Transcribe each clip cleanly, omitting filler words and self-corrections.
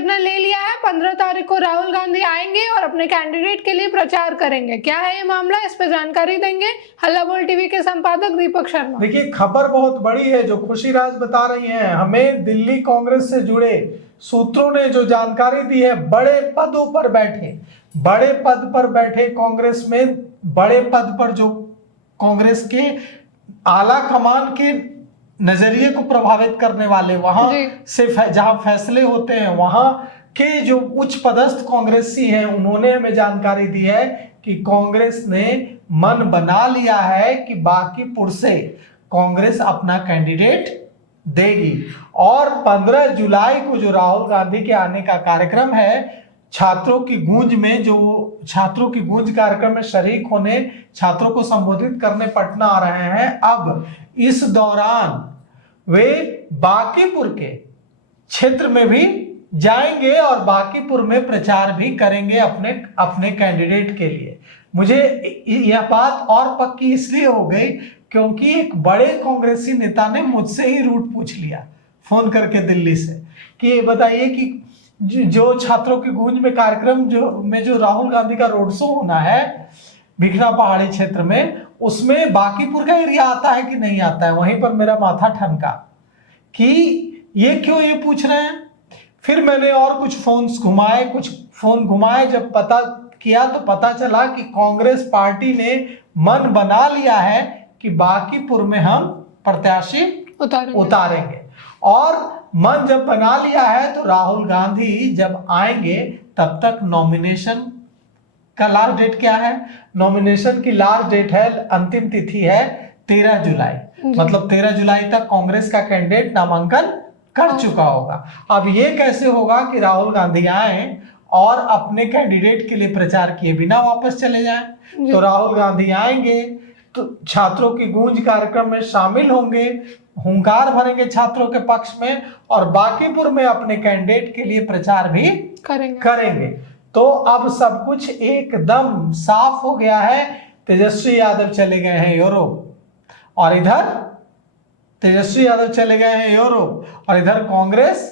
निर्णय ले लिया है, 15 तारीख को राहुल गांधी आएंगे और अपने कैंडिडेट के लिए प्रचार करेंगे। क्या है ये मामला, इस पर जानकारी देंगे हल्ला बोल टीवी के संपादक दीपक शर्मा। देखिए, खबर बहुत बड़ी है जो खुशी राज बता रही हैं हमें। दिल्ली कांग्रेस से जुड़े सूत्रों ने जो जानकारी दी है, बड़े पदों पर बैठे कांग्रेस में, बड़े पद पर जो कांग्रेस के आला कमान के नजरिए को प्रभावित करने वाले, वहां से जहां फैसले होते हैं, वहां के जो उच्च पदस्थ कांग्रेसी हैं, उन्होंने हमें जानकारी दी है कि कांग्रेस ने मन बना लिया है कि बांकीपुर से कांग्रेस अपना कैंडिडेट देगी। और 15 जुलाई को जो राहुल गांधी के आने का कार्यक्रम है, छात्रों की गूंज कार्यक्रम में शरीक होने, छात्रों को संबोधित करने पटना आ रहे हैं। अब इस दौरान वे बांकीपुर के क्षेत्र में भी जाएंगे और बांकीपुर में प्रचार भी करेंगे अपने कैंडिडेट के लिए। मुझे यह बात और पक्की इसलिए हो गई क्योंकि एक बड़े कांग्रेसी नेता ने मुझसे ही रूट पूछ लिया फोन करके दिल्ली से कि बताइए कि जो छात्रों की गूंज में कार्यक्रम जो राहुल गांधी का रोड शो होना है भिखना पहाड़ी क्षेत्र में, उसमें बांकीपुर का एरिया आता है कि नहीं आता है। वहीं पर मेरा माथा ठनका कि ये क्यों ये पूछ रहे हैं। फिर मैंने और कुछ फोन घुमाए, जब पता किया तो पता चला कि कांग्रेस पार्टी ने मन बना लिया है कि बांकीपुर में हम प्रत्याशी उतारेंगे। और मन जब बना लिया है तो राहुल गांधी जब आएंगे तब तक नॉमिनेशन का लास्ट डेट क्या है? नॉमिनेशन की लास्ट डेट है, अंतिम तिथि है 13 जुलाई। मतलब 13 जुलाई तक कांग्रेस का कैंडिडेट नामांकन कर चुका होगा। अब ये कैसे होगा कि राहुल गांधी आए और अपने कैंडिडेट के लिए प्रचार किए बिना वापस चले जाएं? तो राहुल गांधी आएंगे तो छात्रों की गूंज कार्यक्रम में शामिल होंगे, हुंकार भरेंगे छात्रों के पक्ष में और बांकीपुर में अपने कैंडिडेट के लिए प्रचार भी करेंगे। तो अब सब कुछ एकदम साफ हो गया है। तेजस्वी यादव चले गए हैं यूरोप और इधर कांग्रेस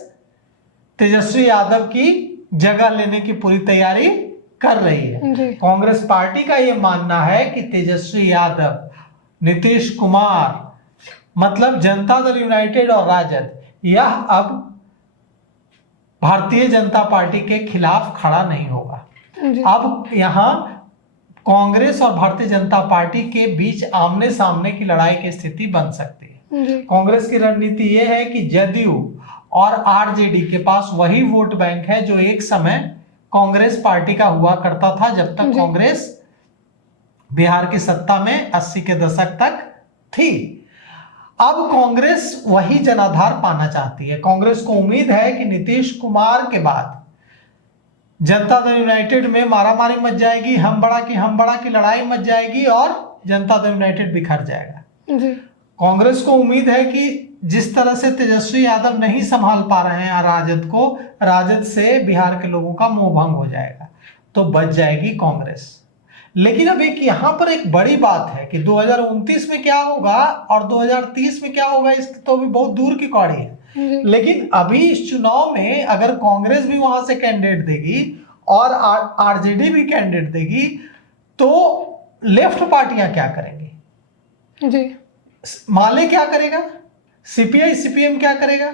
तेजस्वी यादव की जगह लेने की पूरी तैयारी कर रही है। कांग्रेस पार्टी का यह मानना है कि तेजस्वी यादव, नीतीश कुमार, मतलब जनता दल यूनाइटेड और राजद, यह अब भारतीय जनता पार्टी के खिलाफ खड़ा नहीं होगा। अब यहां कांग्रेस और भारतीय जनता पार्टी के बीच आमने सामने की लड़ाई की स्थिति बन सकती है। कांग्रेस की रणनीति यह है कि जदयू और आरजेडी के पास वही वोट बैंक है जो एक समय कांग्रेस पार्टी का हुआ करता था, जब तक कांग्रेस बिहार की सत्ता में 80 के दशक तक थी। अब कांग्रेस वही जनाधार पाना चाहती है। कांग्रेस को उम्मीद है कि नीतीश कुमार के बाद जनता दल यूनाइटेड में मारामारी मच जाएगी, हम बड़ा की लड़ाई मच जाएगी और जनता दल यूनाइटेड बिखर जाएगा। कांग्रेस को उम्मीद है कि जिस तरह से तेजस्वी यादव नहीं संभाल पा रहे हैं राजद से बिहार के लोगों का मोह भंग हो जाएगा, तो बच जाएगी कांग्रेस। लेकिन अब यहाँ पर एक बड़ी बात है कि 2029 में क्या होगा और 2030 में क्या होगा, इसकी तो अभी बहुत दूर की कौड़ी है। लेकिन अभी इस चुनाव में अगर कांग्रेस भी वहां से कैंडिडेट देगी और आरजेडी भी कैंडिडेट देगी, तो लेफ्ट पार्टियां क्या करेंगी? माले क्या करेगा? सीपीआई सीपीएम क्या करेगा?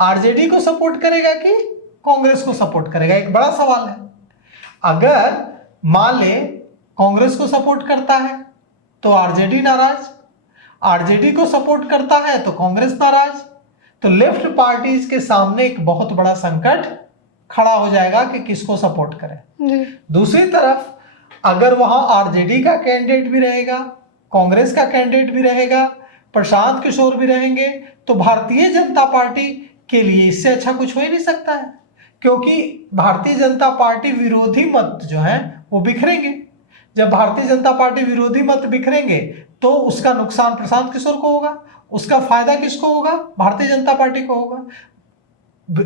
आरजेडी को सपोर्ट करेगा कि कांग्रेस को सपोर्ट करेगा? एक बड़ा सवाल है। अगर माले कांग्रेस को सपोर्ट करता है तो आरजेडी नाराज, आरजेडी को सपोर्ट करता है तो कांग्रेस नाराज। तो लेफ्ट पार्टीज के सामने एक बहुत बड़ा संकट खड़ा हो जाएगा कि किसको सपोर्ट करें। दूसरी तरफ अगर वहां आरजेडी का कैंडिडेट भी रहेगा, कांग्रेस का कैंडिडेट भी रहेगा, प्रशांत किशोर भी रहेंगे, तो भारतीय जनता पार्टी के लिए इससे अच्छा कुछ हो ही नहीं सकता है, क्योंकि भारतीय जनता पार्टी विरोधी मत जो है वो बिखरेंगे। जब भारतीय जनता पार्टी विरोधी मत बिखरेंगे तो उसका नुकसान प्रशांत किशोर को होगा, उसका फायदा किसको होगा? भारतीय जनता पार्टी को होगा।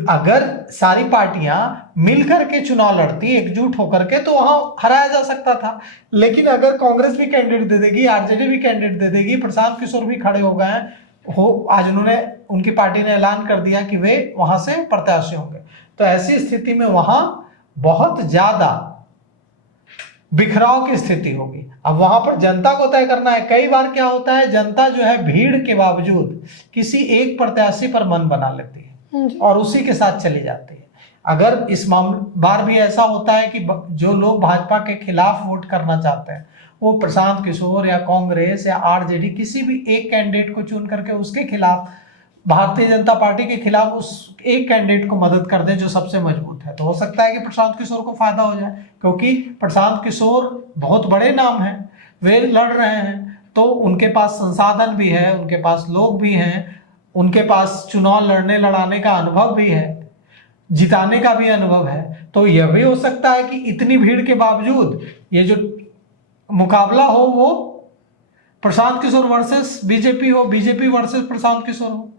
अगर सारी पार्टियां मिलकर के चुनाव लड़ती एकजुट होकर के, तो वहां हराया जा सकता था। लेकिन अगर कांग्रेस भी कैंडिडेट दे देगी, आरजेडी भी कैंडिडेट दे देगी, प्रशांत किशोर भी खड़े हो गए हैं, आज उनकी पार्टी ने ऐलान कर दिया कि वे वहां से प्रत्याशी होंगे, तो ऐसी स्थिति में वहां बहुत ज्यादा बिखराव की स्थिति होगी। अब वहां पर जनता को तय करना है। कई बार क्या होता है, जनता जो है भीड़ के बावजूद किसी एक प्रत्याशी पर मन बना लेती है और उसी के साथ चली जाती है। अगर इस बार भी ऐसा होता है कि जो लोग भाजपा के खिलाफ वोट करना चाहते हैं वो प्रशांत किशोर या कांग्रेस या आरजेडी किसी भी एक कैंडिडेट को चुन करके उसके खिलाफ, भारतीय जनता पार्टी के खिलाफ उस एक कैंडिडेट को मदद कर दें जो सबसे मजबूत है, तो हो सकता है कि प्रशांत किशोर को फायदा हो जाए, क्योंकि प्रशांत किशोर बहुत बड़े नाम हैं, वे लड़ रहे हैं, तो उनके पास संसाधन भी है, उनके पास लोग भी हैं, उनके पास चुनाव लड़ने लड़ाने का अनुभव भी है, जिताने का भी अनुभव है। तो यह भी हो सकता है कि इतनी भीड़ के बावजूद ये जो मुकाबला हो वो प्रशांत किशोर वर्सेस बीजेपी हो, बीजेपी वर्सेस प्रशांत किशोर हो।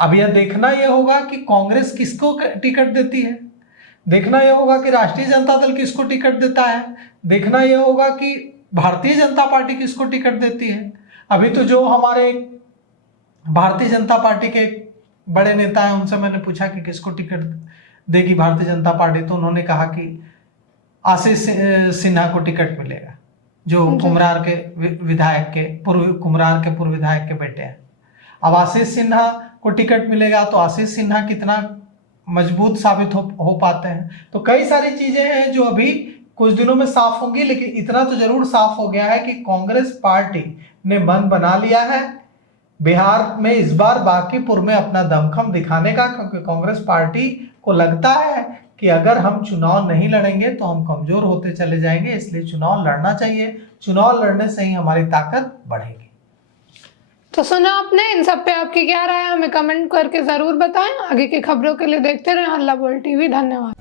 अब यह देखना यह होगा कि कांग्रेस किसको टिकट देती है, देखना यह होगा कि राष्ट्रीय जनता दल किसको टिकट देता है, देखना यह होगा कि भारतीय जनता पार्टी किसको टिकट देती है। अभी तो जो हमारे भारतीय जनता पार्टी के बड़े नेता हैं उनसे मैंने पूछा कि किसको टिकट देगी भारतीय जनता पार्टी, तो उन्होंने कहा कि आशीष सिन्हा को टिकट मिलेगा, जो कुम्हरार के विधायक के पूर्व विधायक के बेटे हैं। अब आशीष सिन्हा को टिकट मिलेगा तो आशीष सिन्हा कितना मजबूत साबित हो पाते हैं। तो कई सारी चीजें हैं जो अभी कुछ दिनों में साफ होंगी, लेकिन इतना तो जरूर साफ हो गया है कि कांग्रेस पार्टी ने मन बना लिया है बिहार में इस बार बांकीपुर में अपना दमखम दिखाने का, क्योंकि कांग्रेस पार्टी को लगता है कि अगर हम चुनाव नहीं लड़ेंगे तो हम कमजोर होते चले जाएंगे, इसलिए चुनाव लड़ना चाहिए। चुनाव लड़ने से ही हमारी ताकत बढ़ेगी। तो सुना आपने, इन सब पे आपकी क्या राय है हमें कमेंट करके जरूर बताएं। आगे की खबरों के लिए देखते रहें हल्ला बोल टीवी। धन्यवाद।